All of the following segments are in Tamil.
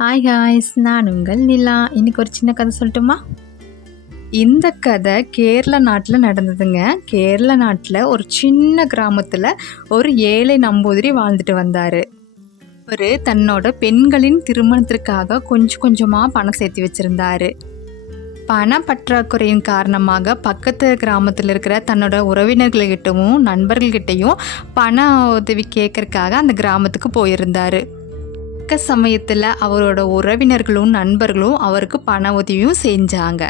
ஹாய் காய்ஸ், நான் உங்கள் நிலா. இன்றைக்கி ஒரு சின்ன கதை சொல்லட்டுமா? இந்த கதை கேரளா நாட்டில் நடந்ததுங்க. கேரளா நாட்டில் ஒரு சின்ன கிராமத்தில் ஒரு ஏழை நம்பூதிரி வாழ்ந்துட்டு வந்தார். அவர் தன்னோட பெண்களின் திருமணத்திற்காக கொஞ்சம் கொஞ்சமாக பணம் சேர்த்து வச்சுருந்தார். பண பற்றாக்குறையின் காரணமாக பக்கத்து கிராமத்தில் இருக்கிற தன்னோட உறவினர்கள்கிட்டவும் நண்பர்கள்கிட்டையும் பண உதவி கேட்கறதுக்காக அந்த கிராமத்துக்கு போயிருந்தார். சமயத்தில் அவரோட உறவினர்களும் நண்பர்களும் அவருக்கு பண உதவியும் செஞ்சாங்க.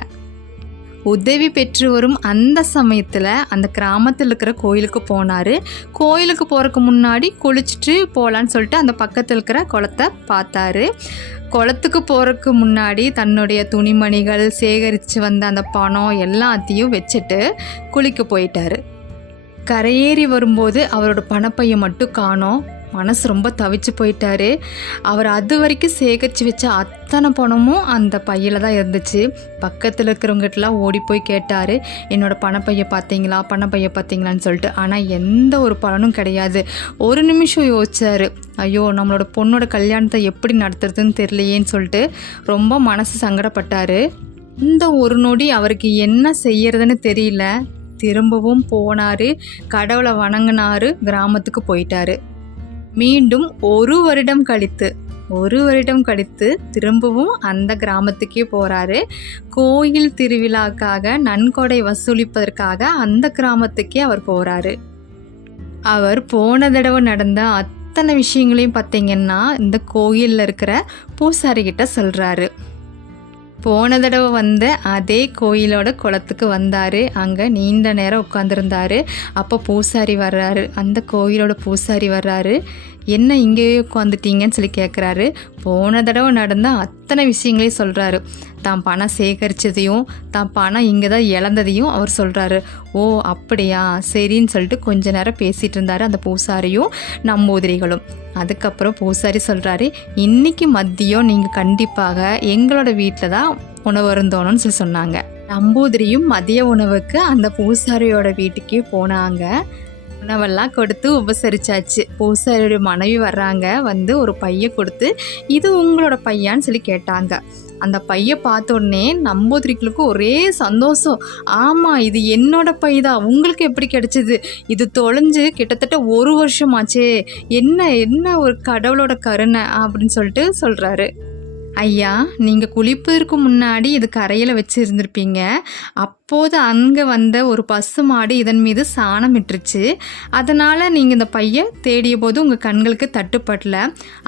உதவி பெற்று வரும் அந்த சமயத்தில் அந்த கிராமத்தில் இருக்கிற கோயிலுக்கு போனார். கோயிலுக்கு போகிறதுக்கு முன்னாடி குளிச்சுட்டு போகலான்னு சொல்லிட்டு அந்த பக்கத்தில் இருக்கிற குளத்தை பார்த்தாரு. குளத்துக்கு போகிறதுக்கு முன்னாடி தன்னுடைய துணிமணிகள் சேகரித்து வந்த அந்த பணம் எல்லாத்தையும் வச்சுட்டு குளிக்க போயிட்டார். கரையேறி வரும்போது அவரோட பணப்பையை மட்டும் காணோம். மனசு ரொம்ப தவிச்சு போயிட்டாரு. அவர் அது வரைக்கும் சேகரித்து வச்ச அத்தனை பணமும் அந்த பையில் தான் இருந்துச்சு. பக்கத்தில் இருக்கிறவங்ககிட்டலாம் ஓடி போய் கேட்டார், என்னோடய பணப்பையை பார்த்தீங்களான்னு சொல்லிட்டு. ஆனால் எந்த ஒரு பலனும் கிடையாது. ஒரு நிமிஷம் யோசிச்சார், ஐயோ நம்மளோட பொண்ணோட கல்யாணத்தை எப்படி நடத்துறதுன்னு தெரியலையேன்னு சொல்லிட்டு ரொம்ப மனசு சங்கடப்பட்டார். இந்த ஒரு நொடி அவருக்கு என்ன செய்யறதுன்னு தெரியல. திரும்பவும் போனார், கடவுளை வணங்கினார், கிராமத்துக்கு போயிட்டார். மீண்டும் ஒரு வருடம் கழித்து திரும்பவும் அந்த கிராமத்துக்கே போகிறாரு. கோயில் திருவிழாக்காக நன்கொடை வசூலிப்பதற்காக அந்த கிராமத்துக்கே அவர் போகிறாரு. அவர் போன தடவை நடந்த அத்தனை விஷயங்களையும் பார்த்திங்கன்னா இந்த கோயிலில் இருக்கிற பூசாரிகிட்ட சொல்கிறாரு. போன தடவை வந்த அதே கோயிலோட குளத்துக்கு வந்தார். அங்கே நீண்ட நேரம் உட்காந்துருந்தார். அப்போ பூசாரி வர்றாரு, அந்த கோயிலோட பூசாரி வர்றாரு. என்ன இங்கேயே உட்காந்துட்டீங்கன்னு சொல்லி கேட்குறாரு. போன தடவை நடந்த அத்தனை விஷயங்களையும் சொல்கிறாரு. தான் பணம் சேகரித்ததையும் தான் பணம் இங்கே தான் இழந்ததையும் அவர் சொல்கிறாரு. ஓ அப்படியா, சரின்னு சொல்லிட்டு கொஞ்ச நேரம் பேசிகிட்டு இருந்தார் அந்த பூசாரியும் நம்பூதிரிகளும். அதுக்கப்புறம் பூசாரி சொல்கிறாரு, இன்றைக்கி மதியம் நீங்கள் கண்டிப்பாக எங்களோட வீட்டில் தான் உணவு அருந்தோணும்னு சொல்லி சொன்னாங்க. நம்பூதிரியும் மதிய உணவுக்கு அந்த பூசாரியோட வீட்டுக்கே போனாங்க. உணவெல்லாம் கொடுத்து உபசரிச்சாச்சு. பூசாரியோட மனைவி வர்றாங்க. வந்து ஒரு பையை கொடுத்து, இது உங்களோட பையான்னு சொல்லி கேட்டாங்க. அந்த பையை பார்த்த உடனே நம்பூதிரிகளுக்கு ஒரே சந்தோஷம். ஆமாம், இது என்னோட பை தான், உங்களுக்கு எப்படி கிடைச்சிது? இது தொலைஞ்சு கிட்டத்தட்ட 1 வருஷமாச்சே, என்ன ஒரு கடவுளோட கருணை அப்படின்னு சொல்லிட்டு சொல்கிறாரு. ஐயா, நீங்கள் குளிப்பதற்கு முன்னாடி இது கரையில் வச்சு இருந்திருப்பீங்க. அப்போது அங்கே வந்த ஒரு பசு மாடு இதன் மீது சாணம் இட்டுருச்சு. அதனால் நீங்கள் இந்த பையை தேடிய போது உங்கள் கண்களுக்கு தட்டுப்படல.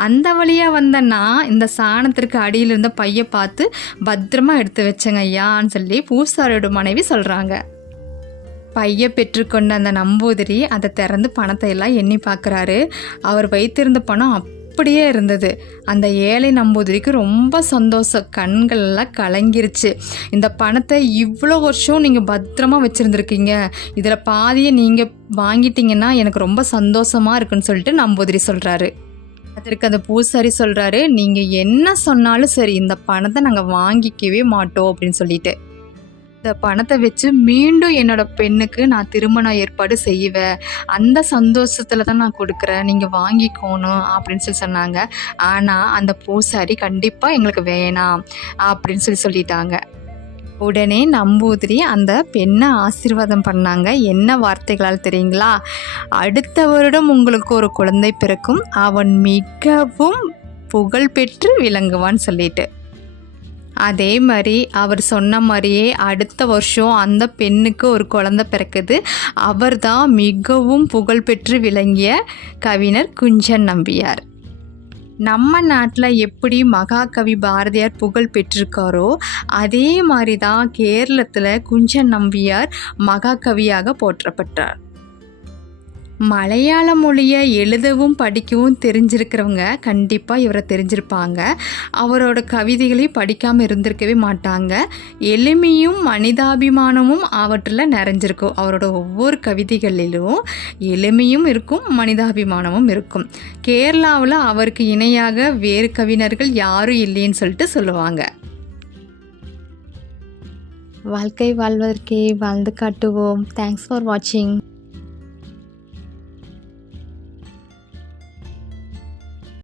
அந்த வழியாக வந்த நான் இந்த சாணத்திற்கு அடியில் இருந்த பையை பார்த்து பத்திரமா எடுத்து வச்சேங்க ஐயான்னு சொல்லி பூசாரியோட மனைவி சொல்கிறாங்க. பையை பெற்றுக்கொண்ட அந்த நம்பூதிரி அதை திறந்து பணத்தை எல்லாம் எண்ணி பார்க்குறாரு. அவர் வைத்திருந்த பணம் அப்படியே இருந்தது. அந்த ஏழை நம்பூதிரிக்கு ரொம்ப சந்தோஷம், கண்கள்லாம் கலங்கிருச்சு. இந்த பணத்தை இவ்வளோ வருஷம் நீங்கள் பத்திரமா வச்சுருந்துருக்கீங்க, இதில் பாதியை நீங்கள் வாங்கிட்டீங்கன்னா எனக்கு ரொம்ப சந்தோஷமாக இருக்குன்னு சொல்லிட்டு நம்பூதிரி சொல்கிறாரு. அதற்கு அந்த பூசாரி சொல்கிறாரு, நீங்கள் என்ன சொன்னாலும் சரி, இந்த பணத்தை நாங்கள் வாங்கிக்கவே மாட்டோம் அப்படின்னு சொல்லிட்டு. இந்த பணத்தை வச்சு மீண்டும் என்னோட பெண்ணுக்கு நான் திருமண ஏற்பாடு செய்வேன், அந்த சந்தோஷத்தில் தான் நான் கொடுக்குறேன், நீங்கள் வாங்கிக்கணும் அப்படின்னு சொல்லி சொன்னாங்க. ஆனால் அந்த பூசாரி கண்டிப்பாக எங்களுக்கு வேணாம் அப்படின்னு சொல்லிட்டாங்க. உடனே நம்பூதிரி அந்த பெண்ணை ஆசீர்வாதம் பண்ணாங்க. என்ன வார்த்தைகளால் தெரியுங்களா? அடுத்த வருடம் உங்களுக்கு ஒரு குழந்தை பிறக்கும், அவன் மிகவும் புகழ் பெற்று விளங்குவான்னு சொல்லிட்டு. அதே மாதிரி அவர் சொன்ன மாதிரியே அடுத்த வருஷம் அந்த பெண்ணுக்கு ஒரு குழந்தை பிறக்குது. அவர் தான் மிகவும் புகழ்பெற்று விளங்கிய கவிஞர் குஞ்சன் நம்பியார். நம்ம நாட்டில் எப்படி மகாகவி பாரதியார் புகழ் பெற்றிருக்காரோ அதே மாதிரி தான் கேரளத்தில் குஞ்சன் நம்பியார் மகாகவியாக போற்றப்பட்டார். மலையாள மொழியை எழுதவும் படிக்கவும் தெரிஞ்சிருக்கிறவங்க கண்டிப்பாக இவரை தெரிஞ்சிருப்பாங்க. அவரோட கவிதைகளையும் படிக்காமல் இருந்திருக்கவே மாட்டாங்க. எளிமையும் மனிதாபிமானமும் அவற்றில் நிறைஞ்சிருக்கும். அவரோட ஒவ்வொரு கவிதைகளிலும் எளிமையும் இருக்கும், மனிதாபிமானமும் இருக்கும். கேரளாவில் அவருக்கு இணையாக வேறு கவிஞர்கள் யாரும் இல்லைன்னு சொல்லிட்டு சொல்லுவாங்க. வாழ்க்கை வாழ்வதற்கே வாழ்ந்து காட்டுவோம். தேங்க்ஸ் ஃபார் வாட்சிங்.